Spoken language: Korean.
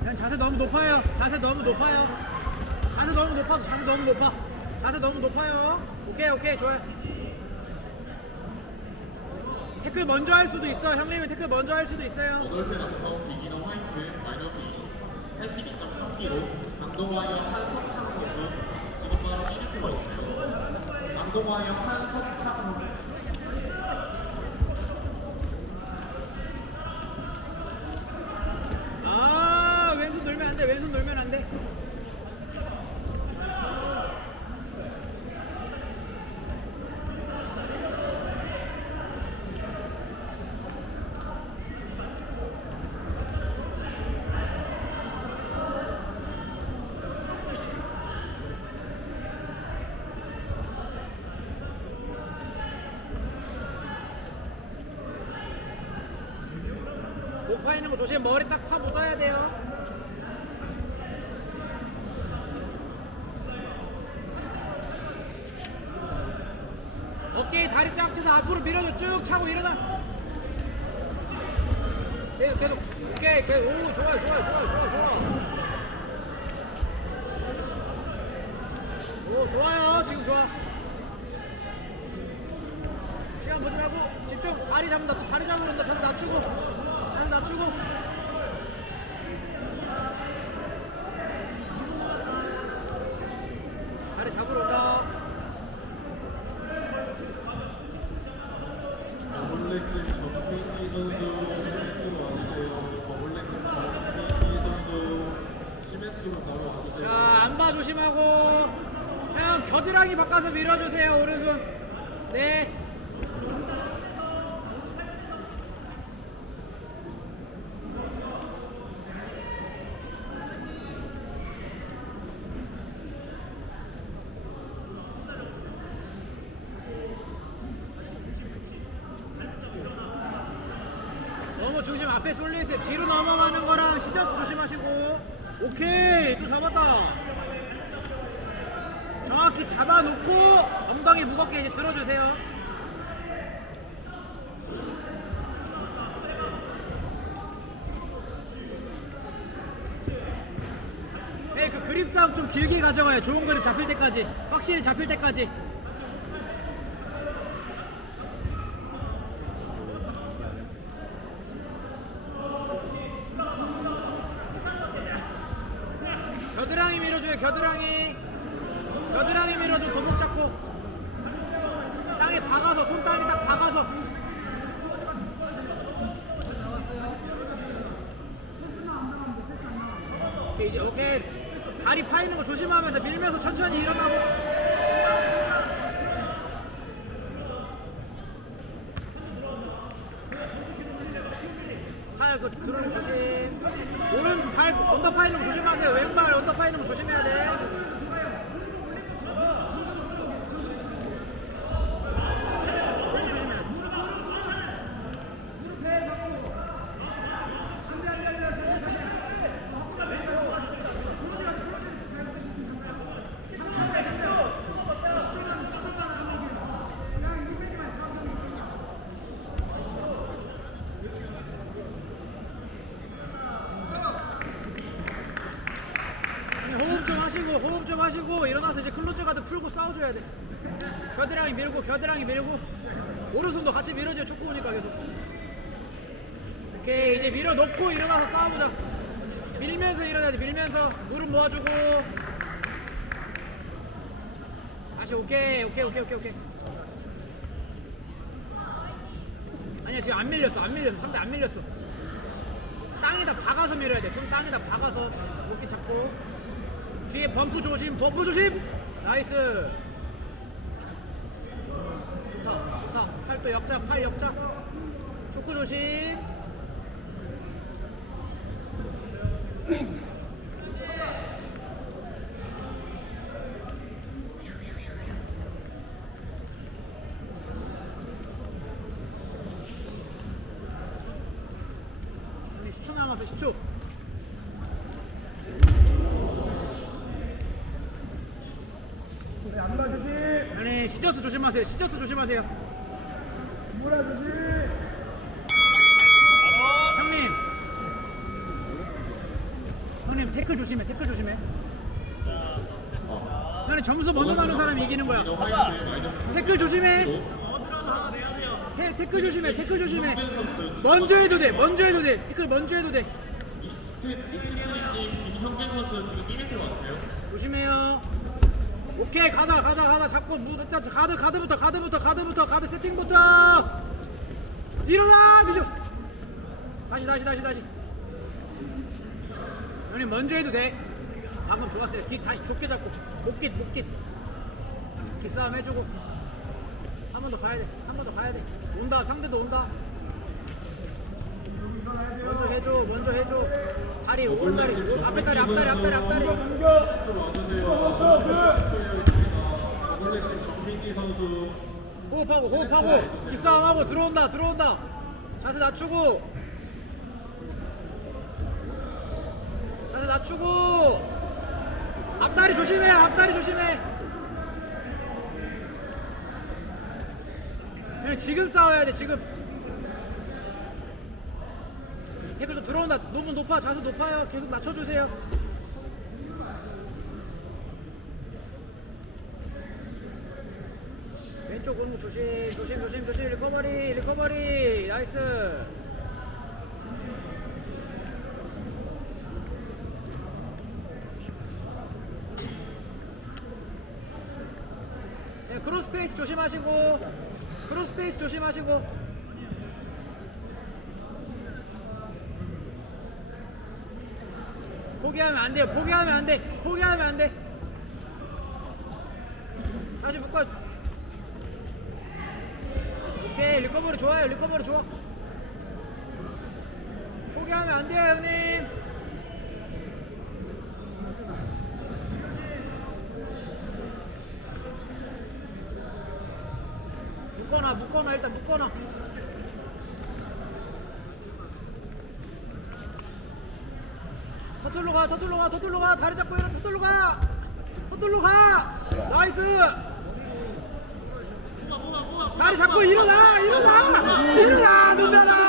그냥 자세 너무 높아요. 자세 너무 높아요. 자세 너무 높아. 자세 너무 높아. 자세 너무 높아요. 오케이 오케이 좋아요. 태클 먼저 할 수도 있어. 형님이 태클 먼저 할 수도 있어요. 여덟째 남성 비기너 화이트 마이너스 20, 82.3kg 강동화역 한석창 선수 지금 바로 20kg 있어 아 왼손 놀면 안 돼. 왼손 놀면 안 돼. 높아 있는 거 조심. 머리 딱 파 묻어야 돼요. 어깨 다리 쫙 펴서 앞으로 밀어줘. 쭉 차고 일어나. 계속 계속. 오케이 오케이. 오 좋아요 좋아요 좋아요 좋아요 좋아 오 좋아요. 지금 좋아. 시간 보지 말고 집중. 다리 잡는다. 또 다리 온다. 자세 낮추고 자세 낮추고 다리 잡으러 온다 더블렉진 정민기 선수 시멘트로 와주세요. 더블렉진 정민기 선수 시멘트로 바로 와주세요. 자, 안마 조심하고. 형, 겨드랑이 바꿔서 밀어주세요, 오른손. 네. 너무 중심 앞에 쏠려있어요. 뒤로 넘어가는 거랑 시저스 조심하시고. 오케이, 또 잡았다. 정확히 잡아놓고 엉덩이 무겁게 이제 들어주세요. 네, 그 그립 싸움 좀 길게 가져가요. 좋은 그립 잡힐 때까지. 확실히 잡힐 때까지. 겨드랑이 밀어줘요 겨드랑이 겨드랑이 밀어줘 도복 잡고 땅에 박아서 손땀이 딱 박아서 오케 이, 이제 오케이 다리 파이는 거 조심하면서 밀면서 천천히 일어나고. 팔그 들어오는 거 조심. 오른 발 언더 파이는 거 조심하세요 왼발 언더 파이는 거 조심해야 돼 그냥 호흡 좀 하시고 호흡 좀 하시고 일어나서 이제 클로즈 가드 풀고 싸워줘야 돼. 겨드랑이 밀고 겨드랑이 밀고. 오른손도 같이 밀어줘요 초코 오니까 계속. 오케이 이제 밀어놓고 일어나서 싸워보자. 밀면서 일어나야 돼 밀면서. 무릎 모아주고. 다시 오케이 오케이 오케이 오케이 오케이. 아니야 지금 안 밀렸어 안 밀렸어. 상대 안 밀렸어. 땅에다 박아서 밀어야 돼. 손 땅에다 박아서. 높게 잡고. 뒤에 범프 조심, 범프 조심. 나이스. 좋다, 좋다. 팔도 역자, 팔 역자. 초코 조심. 아니, 10초 남았어, 10초. 아니, 시저스 조심하 조심하세요. 시저스 조심하세요. 형님. 형님 태클 조심해. 태클 조심해. 형님 점수 먼저 나는 사람이 이기는 거야. 태클 조심해. 30kg 태, 태클 조심해. 태클 조심해. 먼저 해도 돼. 먼저 해도 돼. 태클 먼저 해도 돼. 김형빈 선수 지금 1위 들어왔어요. 조심해요. 오케이 가자 가자 가자 잡고 무 일단 가드 가드부터 가드부터 가드부터 가드 세팅부터 일어나 뒤져 다시 다시 다시 다시 형님 먼저 해도 돼 방금 좋았어요 뒷 다시 좁게 잡고 목깃 목깃 기싸움 해주고 한 번 더 가야 돼한 번 더 가야 돼 온다 상대도 온다 먼저 해줘 먼저 해줘 다리 오른다리 오- 앞에 다리 앞다리 앞다리 앞다리 정민기 선수. 호흡하고 호흡하고. 기싸움하고 들어온다 들어온다. 자세 낮추고. 자세 낮추고. 앞다리 조심해 앞다리 조심해. 그냥 지금 싸워야 돼 지금. 태클 좀 들어온다. 너무 높아. 자세 높아요. 계속 낮춰주세요 오는 거 조심 조심 조심 조심. 리커버리 리커버리. 나이스. 네, 크로스페이스 조심하시고 크로스페이스 조심하시고. 포기하면 안 돼요. 포기하면 안 돼. 포기하면 안 돼. 다시 묶어 오케이 리커버리 좋아요 리커버리 좋아. 포기하면 안 돼요 형님. 묶어놔 묶어놔 일단 묶어놔. 서툴러 가 서툴러 가 서툴러 가. 다리 잡고 일어 서툴러 가. 서툴러 가. 나이스 다리 잡고 일어나 일어나 일어나 눈면아